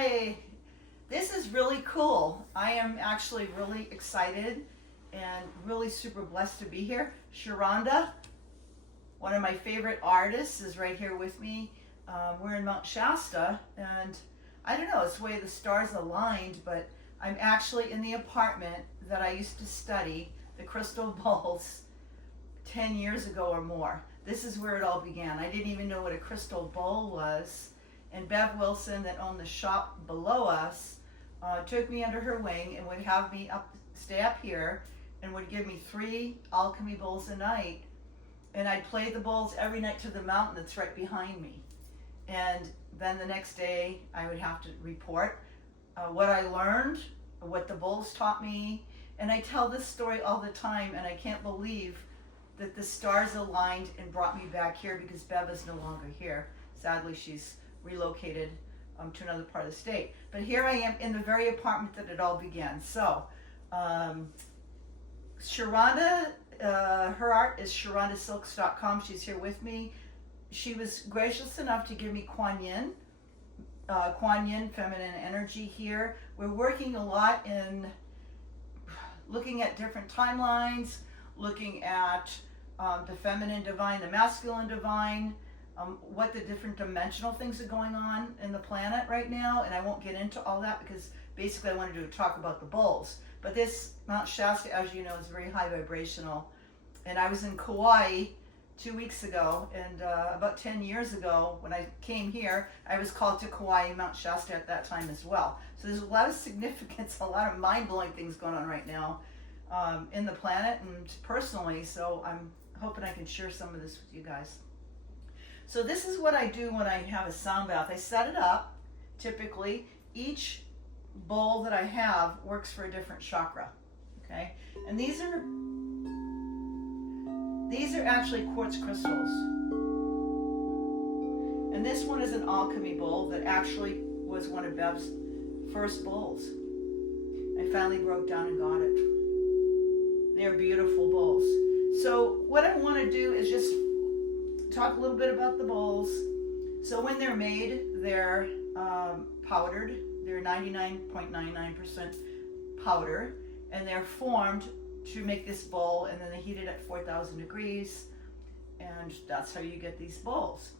Hi, this is really cool. I am actually really excited and really super blessed to be here. Sharonda, one of my favorite artists, is right here with me. We're in Mount Shasta, and I don't know, it's the way the stars aligned, but I'm actually in the apartment that I used to study the crystal balls 10 years ago or more. This is where it all began. I didn't even know what a crystal bowl was. And Bev Wilson, that owned the shop below us, took me under her wing and would have me stay up here and would give me 3 alchemy bowls a night. And I'd play the bowls every night to the mountain that's right behind me. And then the next day I would have to report what I learned, what the bowls taught me. And I tell this story all the time, and I can't believe that the stars aligned and brought me back here, because Bev is no longer here. Sadly, she's relocated to another part of the state. But here I am in the very apartment that it all began. So, Sharonda, her art is sharondasilks.com. She's here with me. She was gracious enough to give me Kuan Yin, feminine energy here. We're working a lot in looking at different timelines, looking at the feminine divine, the masculine divine, what the different dimensional things are going on in the planet right now. And I won't get into all that because basically I wanted to talk about the bowls. But this Mount Shasta, as you know, is very high vibrational. And I was in Kauai 2 weeks ago, and about 10 years ago when I came here, I was called to Kauai, Mount Shasta at that time as well. So there's a lot of significance, a lot of mind-blowing things going on right now in the planet and personally. So I'm hoping I can share some of this with you guys. So this is what I do when I have a sound bath. I set it up. Typically, each bowl that I have works for a different chakra. Okay, and these are actually quartz crystals. And this one is an alchemy bowl that actually was one of Bev's first bowls. I finally broke down and got it. They're beautiful bowls. So what I want to do is just talk a little bit about the bowls. So when they're made, they're powdered. They're 99.99% powder, and they're formed to make this bowl, and then they heat it at 4,000 degrees, and that's how you get these bowls.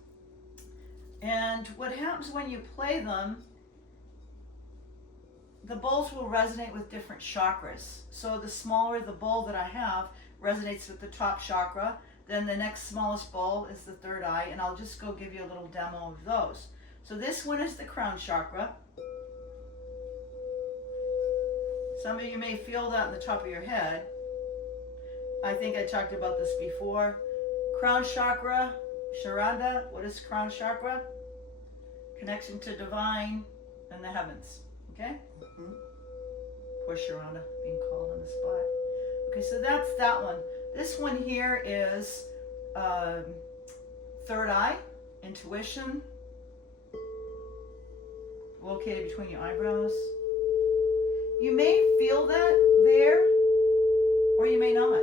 And what happens when you play them, the bowls will resonate with different chakras. So the smaller the bowl that I have resonates with the top chakra. Then the next smallest bowl is the third eye, and I'll just go give you a little demo of those. So this one is the crown chakra. Some of you may feel that in the top of your head. I think I talked about this before. Crown chakra, Sharonda, what is crown chakra? Connection to divine and the heavens. Okay? Mm-hmm. Poor Sharonda being called on the spot. Okay, so that's that one. This one here is third eye, intuition, located between your eyebrows. You may feel that there, or you may not.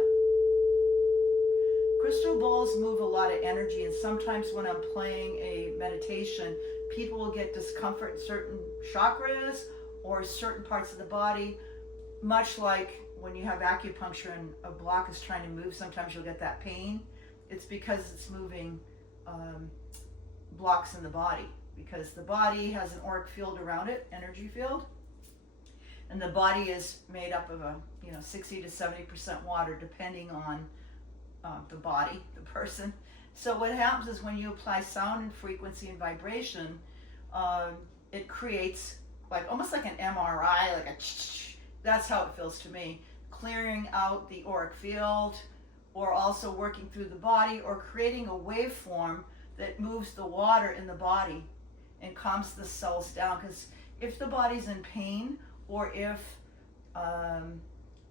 Crystal bowls move a lot of energy, and sometimes when I'm playing a meditation, people will get discomfort in certain chakras or certain parts of the body, much like when you have acupuncture and a block is trying to move, sometimes you'll get that pain. It's because it's moving blocks in the body, because the body has an auric field around it, energy field, and the body is made up of 60 to 70% water, depending on the body, the person. So what happens is when you apply sound and frequency and vibration, it creates almost like an MRI, like a that's how it feels to me, clearing out the auric field, or also working through the body, or creating a waveform that moves the water in the body and calms the cells down. Because if the body's in pain, or if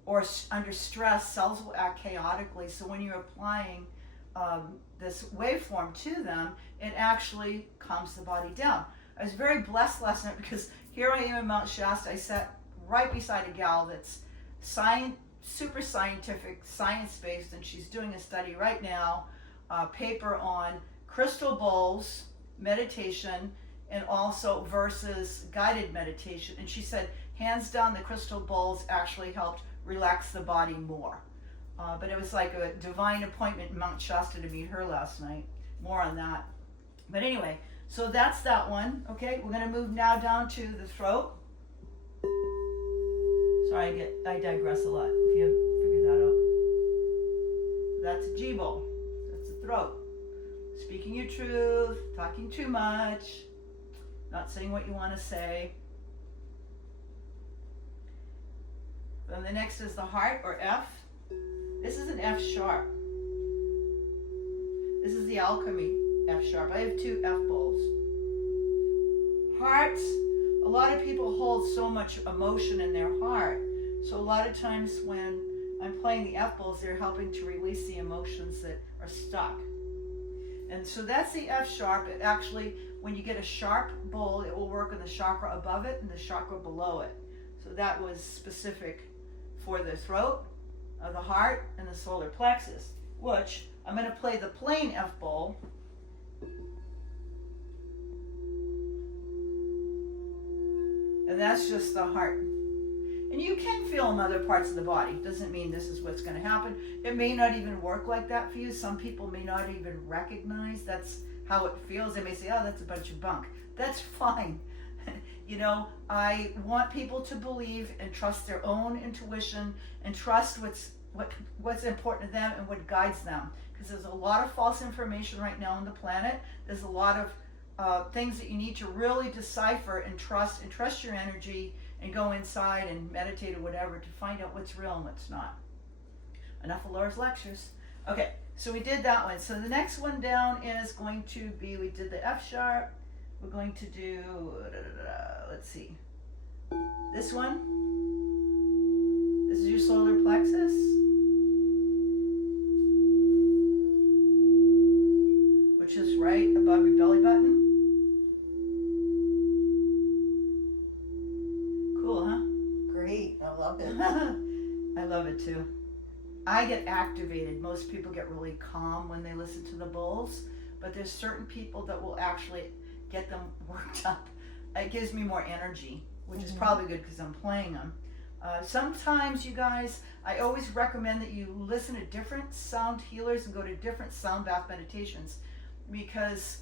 or under stress, cells will act chaotically. So when you're applying this waveform to them, it actually calms the body down. I was very blessed last night because here I am in Mount Shasta. I sat right beside a gal that's super scientific, science-based, and she's doing a study right now, paper on crystal bowls, meditation, and also versus guided meditation. And she said, hands down, the crystal bowls actually helped relax the body more. But it was like a divine appointment in Mount Shasta to meet her last night. More on that. But anyway, so that's that one. Okay, we're going to move now down to the throat. Sorry, I digress a lot, if you haven't figured that out. That's a G bowl. That's the throat. Speaking your truth, talking too much, not saying what you want to say. Then the next is the heart, or F. This is an F sharp. This is the alchemy F sharp. I have 2 F bowls. Hearts, a lot of people hold so much emotion in their heart. So a lot of times when I'm playing the F bowls, they're helping to release the emotions that are stuck. And so that's the F sharp. It actually, when you get a sharp bowl, it will work on the chakra above it and the chakra below it. So that was specific for the throat, the heart, and the solar plexus, which I'm going to play the plain F bowl. And that's just the heart. And you can feel in other parts of the body. Doesn't mean this is what's going to happen. It may not even work like that for you. Some people may not even recognize that's how it feels. They may say, oh, that's a bunch of bunk. That's fine. You know, I want people to believe and trust their own intuition and trust what's important to them and what guides them. Because there's a lot of false information right now on the planet. There's a lot of things that you need to really decipher and trust your energy and go inside and meditate or whatever to find out what's real and what's not. Enough of Laura's lectures. Okay, so we did that one. So the next one down is going to be, we did the F sharp. We're going to do, let's see, this one. This is your solar plexus. Which is right above your belly button. Cool, huh? Great, I love it. I love it too. I get activated. Most people get really calm when they listen to the bowls, but there's certain people that will actually get them worked up. It gives me more energy, which is probably good because I'm playing them. Sometimes, you guys, I always recommend that you listen to different sound healers and go to different sound bath meditations, because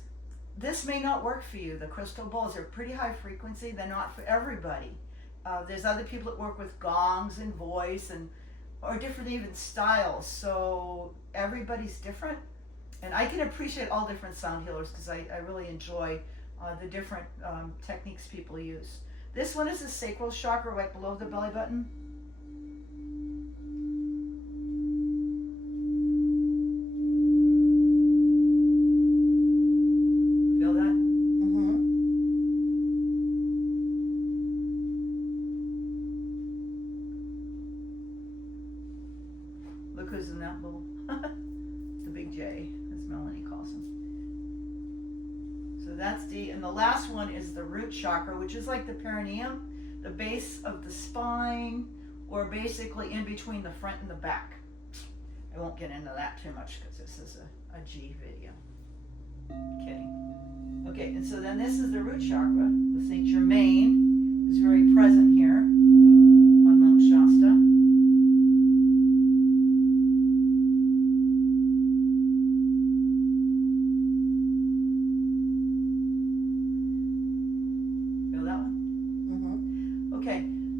this may not work for you. The crystal bowls are pretty high frequency. They're not for everybody. There's other people that work with gongs and voice or different even styles. So everybody's different. And I can appreciate all different sound healers because I really enjoy the different techniques people use. This one is the sacral chakra right below the belly button. Feel that? Mm-hmm. Look who's in that little, the big J, as Melanie calls him. So that's D. And the last one is the root chakra, which is like the perineum, the base of the spine, or basically in between the front and the back. I won't get into that too much because this is a G video. Kidding. Okay, and so then this is the root chakra. The Saint Germain is very present here on Mount Shasta.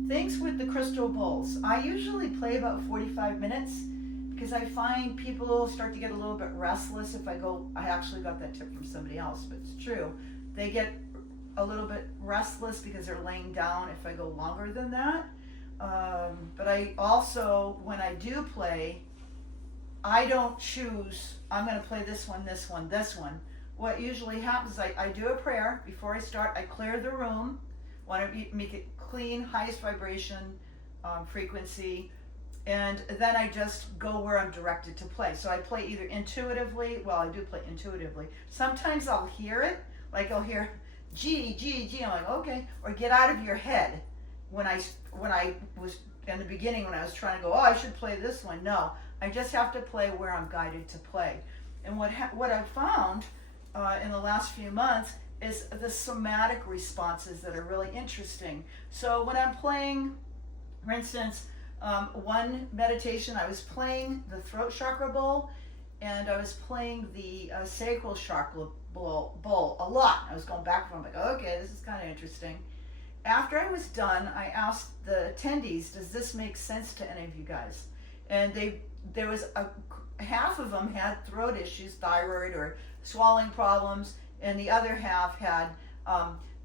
Things with the crystal bowls. I usually play about 45 minutes because I find people start to get a little bit restless if I actually got that tip from somebody else, but it's true. They get a little bit restless because they're laying down if I go longer than that. But I also, when I do play, I don't choose, I'm going to play this one, this one, this one. What usually happens is I do a prayer before I start. I clear the room, want to make it clean, highest vibration frequency, and then I just go where I'm directed to play. So I play either intuitively, well, I do play intuitively. Sometimes I'll hear it, like I'll hear G, G, G, I'm like, okay, or get out of your head. When I was, in the beginning, when I was trying to go, oh, I should play this one. No, I just have to play where I'm guided to play. And what I've found in the last few months is the somatic responses that are really interesting. So when I'm playing, for instance, one meditation, I was playing the throat chakra bowl, and I was playing the sacral chakra bowl a lot. I was going back and forth, like, okay, this is kind of interesting. After I was done, I asked the attendees, does this make sense to any of you guys? And there was half of them had throat issues, thyroid or swallowing problems, and the other half had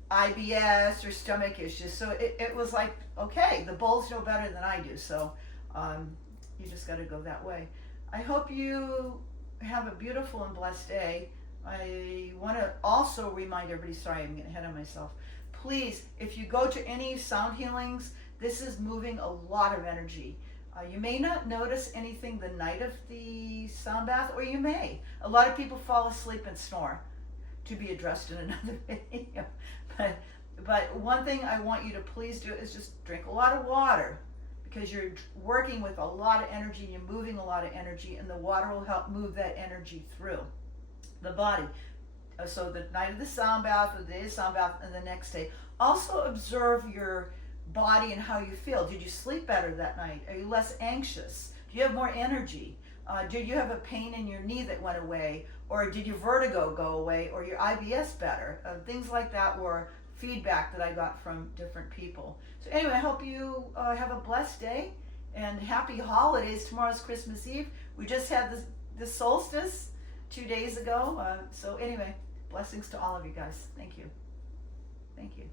IBS or stomach issues. So it was like, okay, the bowls know better than I do, so you just got to go that way. I hope you have a beautiful and blessed day. I want to also remind everybody, sorry, I'm getting ahead of myself. Please, if you go to any sound healings, this is moving a lot of energy. You may not notice anything the night of the sound bath, or you may. A lot of people fall asleep and snore, to be addressed in another video. But one thing I want you to please do is just drink a lot of water, because you're working with a lot of energy, you're moving a lot of energy, and the water will help move that energy through the body. So the night of the sound bath, or the day of the sound bath, and the next day. Also observe your body and how you feel. Did you sleep better that night? Are you less anxious? Do you have more energy? Did you have a pain in your knee that went away? Or did your vertigo go away? Or your IBS better? Things like that were feedback that I got from different people. So anyway, I hope you have a blessed day and happy holidays. Tomorrow's Christmas Eve. We just had the solstice 2 days ago. So anyway, blessings to all of you guys. Thank you. Thank you.